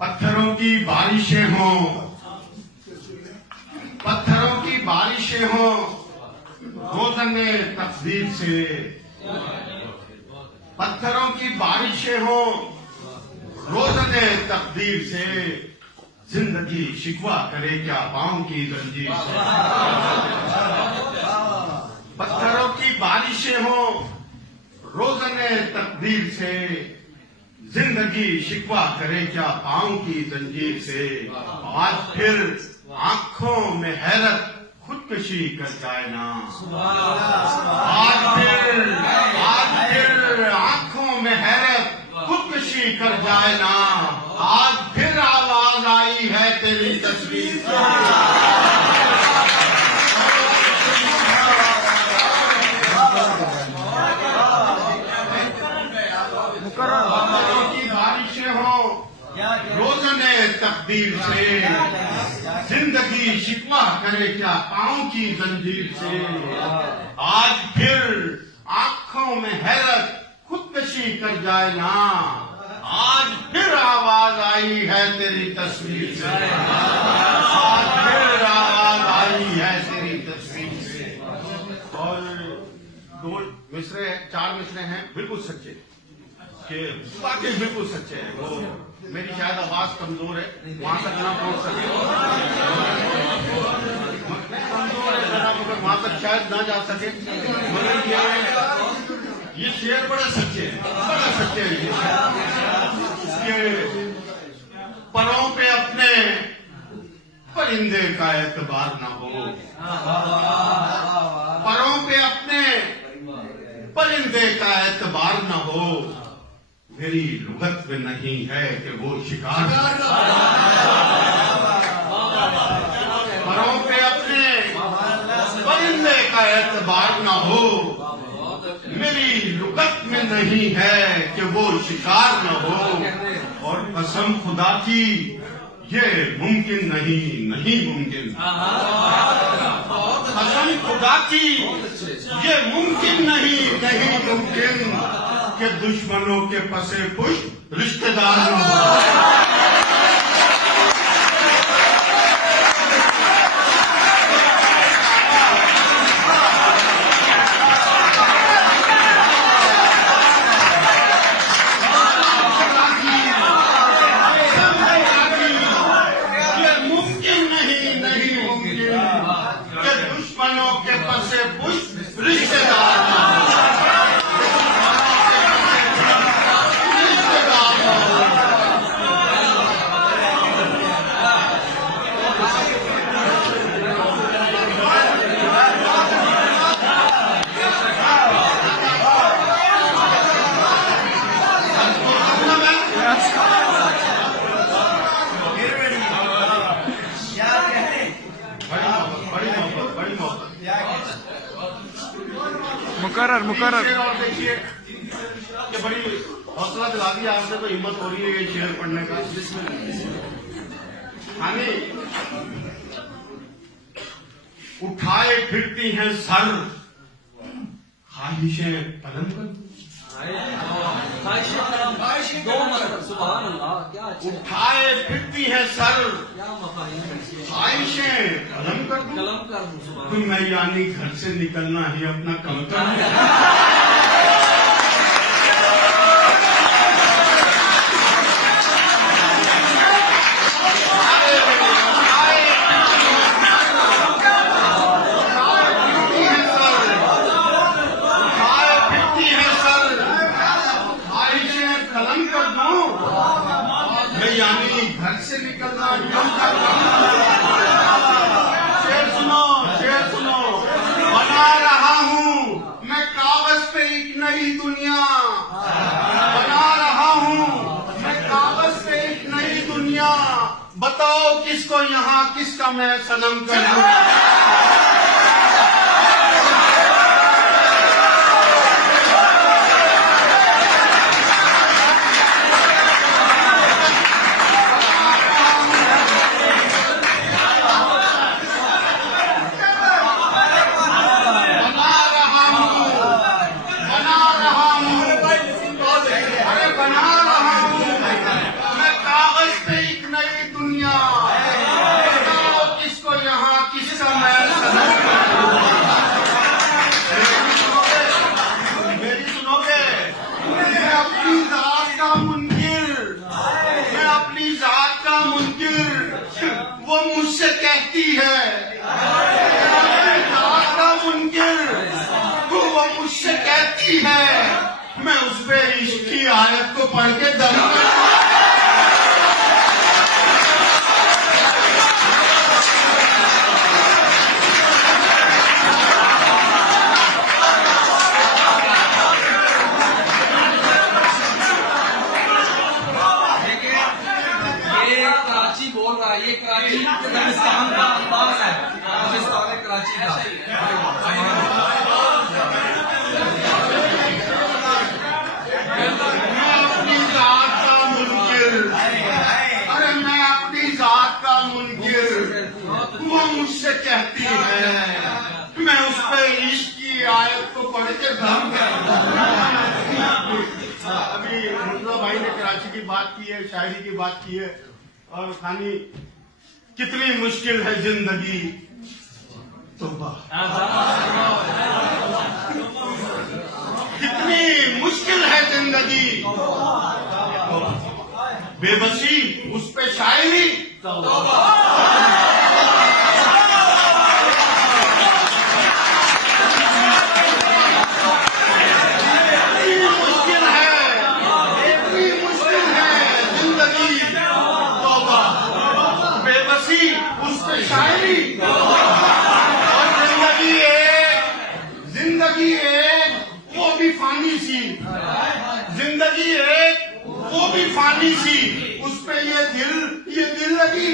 पत्थरों की बारिशें हों, पत्थरों की बारिशें हों रोज़ने तकदीर से, पत्थरों की बारिशें हों रोज़ने तकदीर से, जिंदगी शिकवा करे क्या पाँव की जंजीर से। पत्थरों की बारिशें हों रोज़ने तकदीर से, जिंदगी शिकवा करे क्या पाँव की जंजीर से। आज फिर आंखों में हैरत खुदकशी कर जाए ना, आज फिर आंखों में हैरत खुदकशी कर जाए ना। आज फिर आवाज आई है तेरी तस्वीर से। पत्थरों की बारिशें हो रोज़ने तकदीर से, जिंदगी शिकवा करे क्या पाँव की जंजीर से। आज फिर आंखों में हैरत खुदकशी कर जाए ना, आज फिर आवाज आई है तेरी तस्वीर से, आज फिर आवाज आई है तेरी तस्वीर से। और दो मिसरे, चार मिसरे हैं बिल्कुल सच्चे, कि वाकई बिल्कुल सच्चे हैं। वो मेरी शायद आवाज कमजोर है, वहां तक ना पहुंच सके, कमजोर है जरा, मगर वहां तक शायद ना जा सके। मगर ये शेर बड़े सच्चे हैं, बड़ा सच्चे हैं ये। परों पे अपने परिंदे का एतबार ना हो, परों पे अपने परिंदे का एतबार ना हो, मेरी लुगत में नहीं है कि वो शिकार। परों पे अपने परिंदे का एतबार ना हो, मेरी लुगत में नहीं है कि वो शिकार न हो। और कसम खुदा की ये मुमकिन नहीं, नहीं मुमकिन। कसम खुदा की ये मुमकिन नहीं, नहीं मुमकिन कि दुश्मनों के पसे पुष्ट रिश्तेदार न हो। दुश्मनों के पसे पुष्ट रिश्तेदार मुकर्रर। और देखिए कि बड़ी हौसला दिला दिया आपने, तो हिम्मत हो रही है ये शेर पढ़ने का। हानि उठाए फिरती हैं सर ख्वाहिशें कलम कर, उठाए फिरती हैं सर ख्वाहिशें कलम कर दूं, तो मैं यानी घर से निकलना ही अपना कम कर। यानी घर से निकलना कम कर। शेर सुनो, शेर सुनो। बना रहा हूँ मैं कागज पे एक नई दुनिया, बना रहा हूँ मैं कागज पे एक नई दुनिया। बताओ किसको यहाँ किसका मैं सनम करूँ। बना रहा हूँ मैं कागज पे आयत को पढ़ के दम ये कराची अफगानिस्तान का अंदाज है, पाकिस्तान है कराची का। मैं अपनी जात का मुनकिर, अरे मैं अपनी जात का मुनकिर, वो मुझसे कहती है मैं उस पर इश्क की आयत को पढ़ के दम अभी मुर्तजा भाई ने कराची की बात की है, शायरी की बात की है, और खानी कितनी मुश्किल है जिंदगी, तौबा कितनी मुश्किल है जिंदगी, बेबसी उस पे शायरी, उस पे शायरी, और जिंदगी एक वो भी फानी सी, जिंदगी एक वो भी फानी सी, उस पे ये दिल लगी।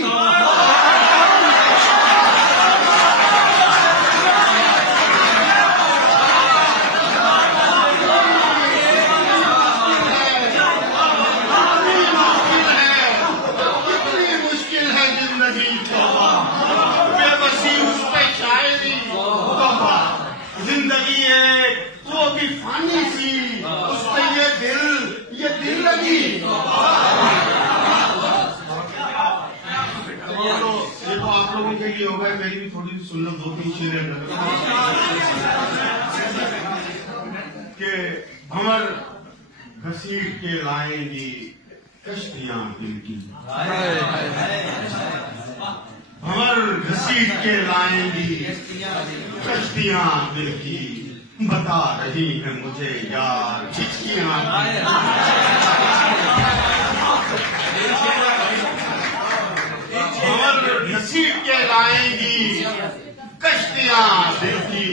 जिंदगी है वो भी फानी सी, उस पे ये दिल लगी। ये तो आप लोगों के लिए होगा, मेरी भी थोड़ी सी सुन लो, 2-3 शेर के भंवर घसीट के लाएंगी कश्तियां दिल की, भंवर घसीट के लाएंगी कश्तियां दिल की, बता रही है मुझे यार हिचकियां, भंवर घसीट के लाएंगी कश्तियां दिल की,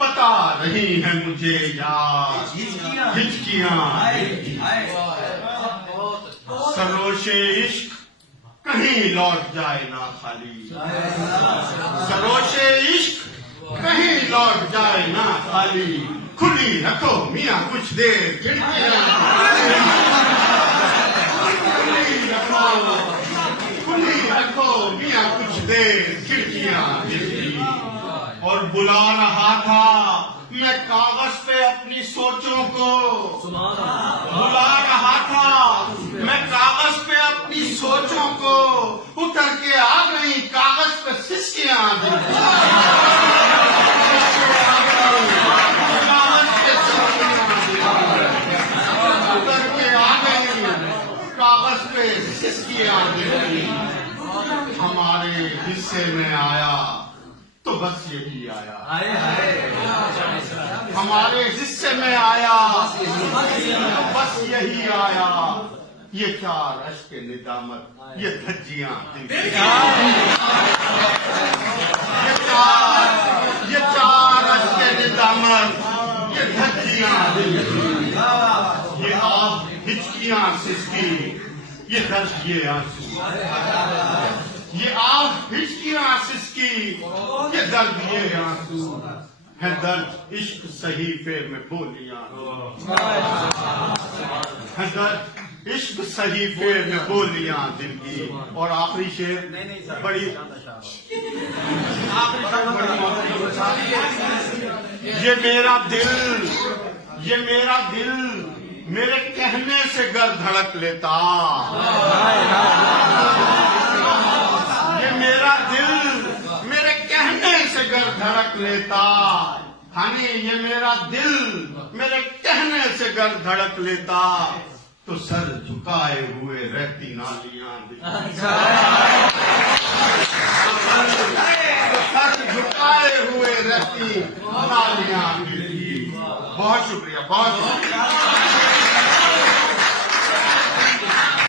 बता रही है मुझे यार हिचकियां दिल की। सरोशे इश्क कहीं लौट जाए ना खाली, सरोशे इश्क कहीं लौट जाए ना खाली, खुली रखो मियाँ कुछ देर खिड़कियां, खुली रखो मियाँ कुछ देर खिड़कियां दिल। और बुला रहा था मैं कागज पे अपनी सोचों को, बुला रहा था मैं कागज पे अपनी सोचों को, उतर के आ गई कागज पे सिसकियां दिल की, उतर के आ गई कागज पे सिसकियां दिल की। हमारे हिस्से में आया तो बस यही आया, हमारे हिस्से में आया तो बस यही आया, ये 4 अश्क निदामत, ये धज्जियां दिल की, ये 4 अश्क निदामत, ये धज्जियां दिल की, ये आप हिचकियां सिसकी, ये दर्द ये आंसू, ये आप हिचकियां सिसकी, ये दर्द ये आंसू है, दर्द इश्क सहीफे में बोलियां, है दर्द इश्क सहीफे में बोलियां दिल की। और आखिरी शेर बड़ी, ये मेरा दिल मेरे कहने से गर धड़क लेता, ये मेरा दिल मेरे कहने से गर धड़क लेता, हानी ये मेरा दिल मेरे कहने से गर धड़क लेता, तो सर झुकाए हुए रहती नालियां दिल की, तो सर झुकाए हुए रहती नालियां दिल की। बहुत शुक्रिया, बहुत शुक्रिया।